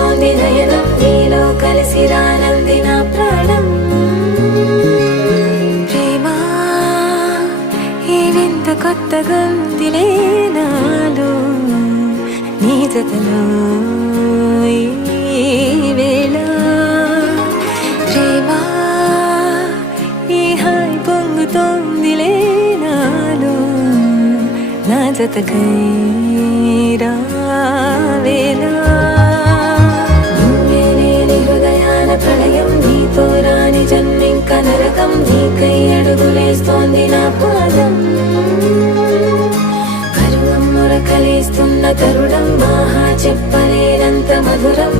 తోంది నయనం నీలో కలిసి రానంది నా ప్రాణం ప్రేమ ఈ వింత కొత్తగా ఉందిలే నాలో నీ జతలో ఈ వేళ ప్రేమ ఈ హాయి పొంగుతోందిలే నాలో నా జతకై